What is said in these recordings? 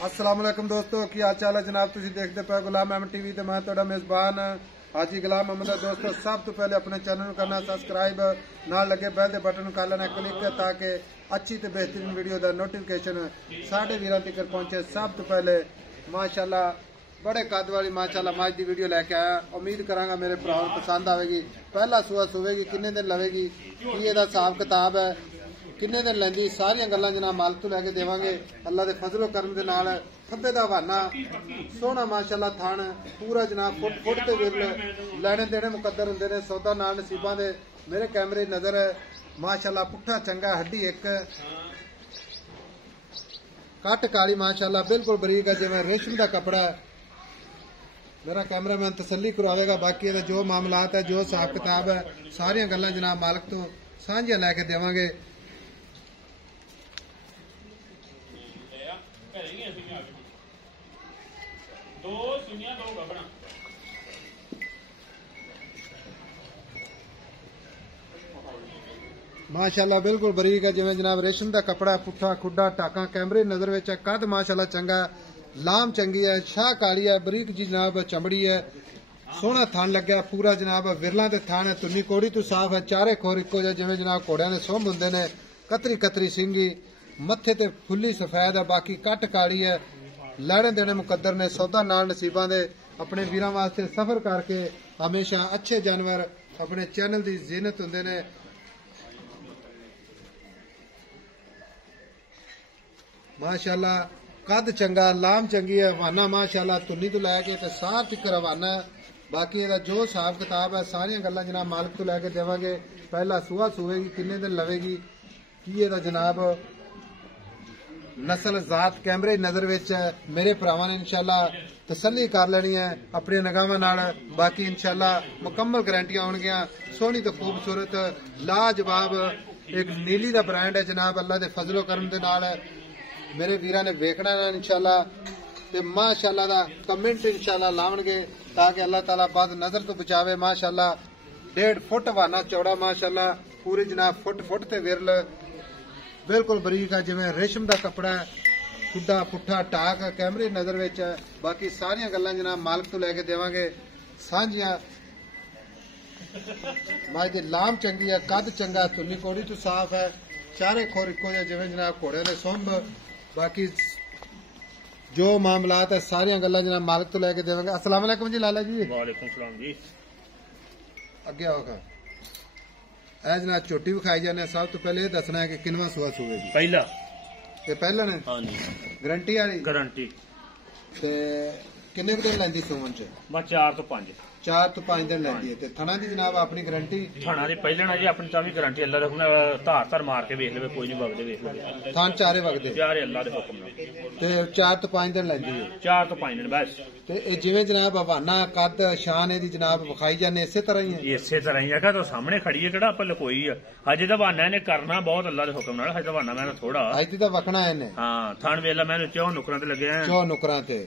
अस्सलाम वालेकुम दोस्तों की हाल चाल है जनाब। तुसीं देखते पे गुलाम अहमद टीवी ते मैं तुहाडा मेजबान हाजी गुलाम अहमद। दोस्तों सब तो पहले अपने चैनल को करना सब्सक्राइब, नाल लगे बैल दे बटन को कर लेना क्लिक ताकि अच्छी ते बेहतरीन वीडियो का नोटिफिकेशन साढ़े वीरां तक पहुंचे। सब तो पहले माशाल्लाह बड़े कद वाली माशाल्लाह मज की वीडियो लैके आया। उम्मीद करांगा मेरे भरावां नूं पसंद आवेगी। पहला सूआ सुवेगी, किन्ने दिन लवेगी, की इहदा हिसाब किताब है, किन्ने दिन लैंदी, सारियां गल्लां जनाब मालिक तो लैके देवांगे। अल्लाह दे फजलो करम दे नाल खब्बे दा हवाना सोहना माशाल्लाह थान पूरा जनाब फुट फुट ते विरल लैने देने मुकद्दर हुंदे ने। सौदा नाल नसीबां दे मेरे कैमरे नजर माशाल्लाह पुट्ठा चंगा हड्डी एक कट काली माशाल्लाह बिल्कुल बरीक है जिवें रेशम दा कपड़ा है। मेरा कैमरामैन तसल्ली करवाएगा। बाकी जो मामलात है, जो हिसाब किताब है, सारियां गल्लां जनाब मालिक तो सांझियां लैके देवांगे। माशाल्लाह बिल्कुल बरीक है जिवें जनाब रेशम का कपड़ा, पुट्ठा खुड्डा टाका कैमरे नजर विच है। कद माशाल्लाह चंगा, लाम चंगी है, शाह काली है, बरीक जी जनाब चमड़ी है, सोहना थान लग्या पूरा जनाब विरला ते थान है, तुन्नी कोड़ी तो साफ है, चारे खोर इको जिहे जिवें जनाब घोड़ियां दे सुंभ हुंदे ने, कतरी कतरी सिंगी, मत्थे ते फुल्ली सफेद है, बाकी कट काली है, लैने देने मुकद्दर ने। सौदा नाल नसीबां दे अपने वीरां वास्ते सफर करके हमेशा अच्छे जानवर अपने चैनल की जीनत हुंदे ने। माशाल्लाह कद चंगा, लाम चंगी है, हवाना माशाल्लाह तुन्नी तो लैके ते सार तिकर हवाना है। बाकी इहदा जो हिसाब किताब है सारियां गल्लां जनाब मालिक तो लैके देवांगे। पहला सूआ सुवेगी, किन्ने दिन लवेगी, की इहदा जनाब नस्ल जात कैमरे नजर विच है। मेरे भरावां ने इंशाल्लाह तसल्ली कर लेनी है अपनी निगाहां नाल। बाकी इंशाल्लाह मुकम्मल गारंटियां होणगियां। सोहनी तो खूबसूरत लाजवाब एक नीली दा ब्रांड है जनाब। अल्लाह दे फजलो करम दे नाल मेरे वीरां ने वेखना है इंशाल्लाह ते माशाल्लाह दा कमेंट इंशाल्लाह लावणगे ताकि अल्लाह ताला बाद नजर तो बचावे। माशाल्लाह 1.5 फुट हवाना चौड़ा माशाल्लाह पूरी जनाब फुट फुट ते विरल बिल्कुल बरीक है जिवें रेशम दा कपड़ा है, खुड्डा पुट्ठा टाक कैमरे नजर विच है। बाकी सारियां गल्लां जनाब मालिक तो लैके देवांगे सांझियां। मज दी लाम चंगी है, कद चंगा, तुन्नी कोड़ी तो साफ है, चारे खोर इको जिहे जिवें जनाब घोड़े दे सुंभ। बाकी जो मामलात है सारियां गल्लां जनाब मालिक तो लैके देवांगे। अस्सलाम वालेकुम जी लाला जी। वालेकुम सलाम जी। अगे आओगा ऐ जनाब चोटी विखाई जाने। सब तो पहले दसना है कि किनवा सूआ सुवेगी। पहला ते पहला ने हाँ जी गारंटी वाली गारंटी ते किन्ने दिन लैंदी सूवन च? बस 4 तो 5 4 तो 5 दिन लैंदी है। ते थना दी जनाब अपनी गारंटी? थाना दी पहले जी अपनी तां भी गारंटी अल्लाह दे हुक्म नाल धार धार मार के वेख लेवे, कोई नहीं वगदे वेख लेवे, थान चारे वगदे चारे अल्लाह दे हुक्म नाल। ते 4 तो 5 दिन लैंदी है। 4 तो 5 दिन बस। ते ए जिवें जनाब हवाना कद शान दी जनाब विखाई जाने इसे तरह ही है। इसे तरह ही है तो सामने खड़ी है किहड़ा आप लकोई है। हजे दा बहाना इहने करना बहुत अल्लाह दे हुक्म नाल। हजे दा बहाना मैंने थोड़ा अज दी तां वखना है इन्ने। हाँ थान वेला मैंने 4 नुकरां ते लगे हैं। 4 नुकरां ते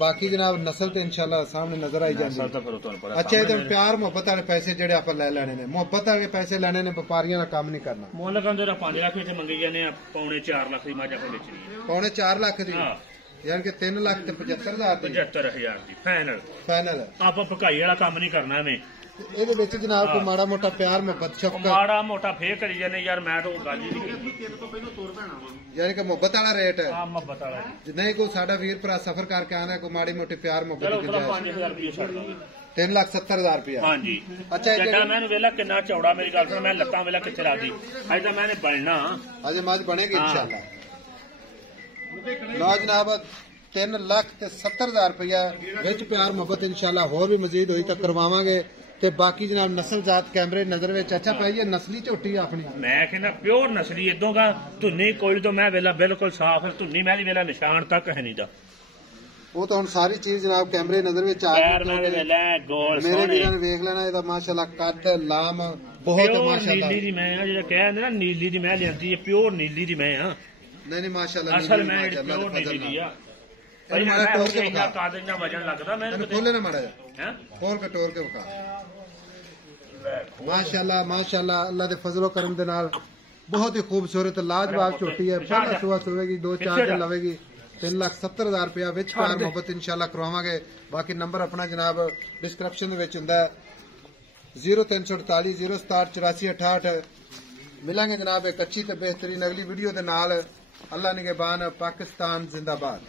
बाकी जनाब नस्ल ते इंशाल्लाह सामने नजर आई जांदी। सब तो फिर तुहानू पता। अच्छा इहदे प्यार मुहब्बत वाले पैसे जेड़े आप ले लेने ने, मुहब्बत वाले पैसे लेने ने, व्यापारियां दा काम नहीं करना। मुੱਲ ਕਹਿੰਦੇ 5 ਲੱਖ ਇੱਥੇ ਮੰਗੀ ਜਾਂਦੇ ਆ, ਪੌਣੇ 4 ਲੱਖ ਦੀ ਮੱਝ ਆਪਾਂ ਵੇਚਣੀ ਹੈ। पौने 4 लाख दी ਹਾਂ यानी कि 3 लाख ते 75,000 दी 75000 ਦੀ ਫਾਈਨਲ। फाइनल। ਆਪਾਂ ਭਕਾਈ ਵਾਲਾ ਕੰਮ ਨਹੀਂ ਕਰਨਾ ਐਵੇਂ। ਇਹਦੇ ਵਿੱਚ ਜਨਾਬ ਕੋਈ ਮਾੜਾ ਮੋਟਾ ਪਿਆਰ ਮੁਹੱਬਤ ਸ਼ਫਕਤ ਮਾੜਾ ਮੋਟਾ ਫੇਰ ਕਰੀ ਜਾਂਦੇ ਯਾਰ, ਮੈਂ ਤਾਂ ਉਹ ਗੱਲ ਹੀ ਨਹੀਂ ਕੀਤੀ। यानी कि मुहब्बत वाला रेट है। ਆ ਮੁਹੱਬਤ ਵਾਲਾ ਜੀ। नहीं कोई साडा वीर भरा सफर करके आना कोई माड़ी मोटी प्यार ਚਲੋ मुहब्बत की ਥੋੜਾ गुंजाइश 5000 ਰੁਪਏ ਛੱਡ ਦਾਂਗੇ। 3,70,000 रुपया। ਹਾਂਜੀ ਅੱਛਾ, ਇਹ ਜੱਟਾ ਮੈਨੂੰ ਵੇਲਾ ਕਿੰਨਾ ਚੌੜਾ, ਮੇਰੀ ਗੱਲ ਸੁਣ, ਮੈਂ ਲੱਤਾਂ ਵੇਲਾ ਕਿੱਥੇ ਰੱਖਦੀ ਅਜੇ ਤਾਂ ਮੈंने ਬਣਨਾ। अजे मज बनेगी हाँ। इंशाल्लाह। लो जनाब 3,70,000 रुपया विच प्यार मुहब्बत इंशाल्लाह होर भी मजीद होई तो करवावांगे। ते बाकी जनाब नस्ल जात कैमरे नजर विच। अच्छा भाई ये नस्ली झोटी है अपनी? मैं कहना प्योर नस्ली इदों का धुन्नी कोई तो मैं वेला बिल्कुल साफ है, धुन्नी मैं वेला निशान तक है नहीं दा। वो तो हम सारी चीज जनाब कैमरे नजर विच आ पैर मैं वेला गोल मेरे सोने वीरां ने वेख लेना। ਇਹਦਾ माशाल्लाह कद लाम बहुत प्योर माशाल्लाह। नीली दी मैं ਜਿਹੜਾ ਕਹਿੰਦੇ ਨਾ ਨੀਲੀ ਦੀ ਮੈਂ ਲਿਆਂਦੀ ਹੈ, प्योर नीली ਦੀ मैं हां। नहीं नहीं माशाल्लाह असल मैं प्योर नीली दी आ भाई। मैं टोर के इतना काद इतना वजन लगदा मैंने खोले ना माड़ा हैं खोल के टोर के बखा। माशाल्लाह माशाल्लाह अल्लाह दे फजलो करम दे नाल बहुत ही खूबसूरत लाजवाब झोटी है। पहला सुआ सुवेगी 2-4 दिन लवेगी। 3,70,000 रुपया विच प्यार मोहब्बत इंशाल्लाह करवावांगे। बाकी नंबर अपना जनाब डिस्क्रिप्शन दे विच हुंदा है 0348 067 84 68। मिलांगे जनाब एक अच्छी ते बेहतरीन अगली वीडियो दे नाल। अल्लाह निगहबान। पाकिस्तान जिंदाबाद।